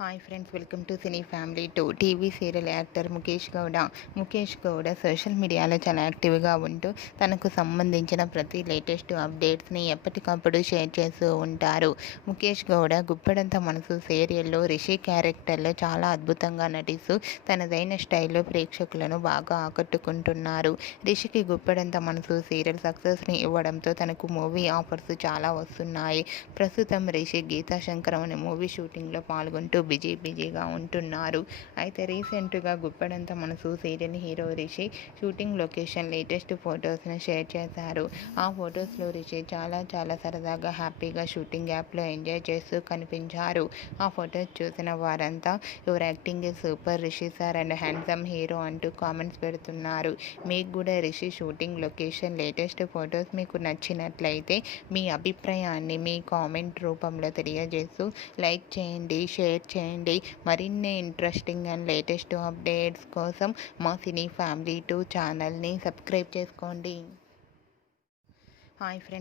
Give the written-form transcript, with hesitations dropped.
Hi friends, welcome to cine family 2. TV serial actor Mukesh Gowda social మీడియాలో చాలా యాక్టివ్గా ఉంటూ తనకు సంబంధించిన ప్రతి లేటెస్ట్ అప్డేట్స్ని ఎప్పటికప్పుడు షేర్ చేస్తూ ఉంటారు. ముఖేష్ గౌడ గుప్పెడంత మనసు సీరియల్లో రిషి క్యారెక్టర్లో చాలా అద్భుతంగా నటిస్తూ తనదైన స్టైల్లో ప్రేక్షకులను బాగా ఆకట్టుకుంటున్నారు. రిషికి గుప్పెడంత మనసు సీరియల్ సక్సెస్ని ఇవ్వడంతో తనకు మూవీ ఆఫర్స్ చాలా వస్తున్నాయి. ప్రస్తుతం రిషి గీతా శంకరం అనే మూవీ షూటింగ్లో పాల్గొంటూ బిజీగా ఉంటున్నారు. అయితే రీసెంట్గా గుప్పెడంత మనసు serial hero Rishi shooting location latest ఫొటోస్ని షేర్ చేశారు. ఆ ఫొటోస్లో రిషి చాలా సరదాగా హ్యాపీగా షూటింగ్ యాప్లో ఎంజాయ్ చేస్తూ కనిపించారు. ఆ ఫొటోస్ చూసిన వారంతా your acting is super Rishi sir and handsome hero అంటూ కామెంట్స్ పెడుతున్నారు. మీకు కూడా Rishi shooting location latest photos మీకు నచ్చినట్లయితే మీ అభిప్రాయాన్ని మీ కామెంట్ రూపంలో తెలియజేస్తూ లైక్ చేయండి, షేర్ చేయండి. మరిన్ని ఇంట్రెస్టింగ్ అండ్ లేటెస్ట్ అప్డేట్స్ కోసం మా సినీ ఫ్యామిలీ 2 ఛానల్ని సబ్స్క్రైబ్ చేసుకోండి. Hi friends.